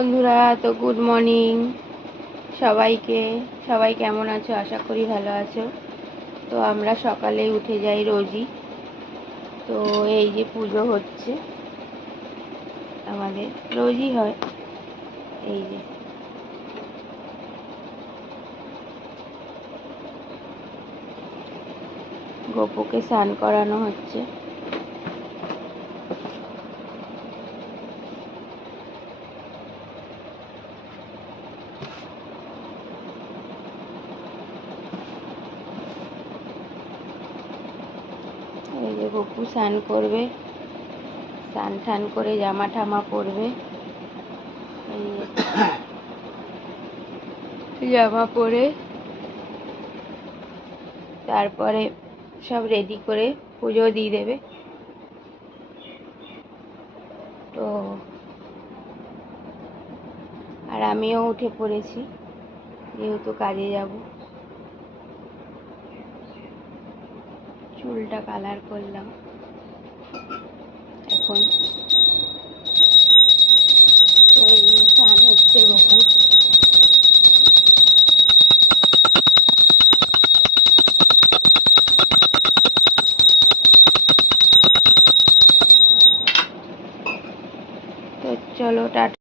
বন্ধুরা, তো good morning সবাইকে। সবাই কেমন আছো? আশা করি ভালো আছো। তো আমরা সকালে উঠে যাই রোজই। তো এই যে পুজো হচ্ছে আমাদের, রোজই হয়। এই যে। গোপুকে স্নান করানো হচ্ছে। এই যে গপু স্নান করবে। স্নান টান করে জামা ঠামা পরবে। জামা পরে তারপরে সব রেডি করে পুজো দিয়ে দেবে। তো আর আমিও উঠে পড়েছি। যেহেতু কাজে যাব। চুলটা কালার করলাম। এখন তো এই স্নান হচ্ছে গপুর তো চলো টাটা।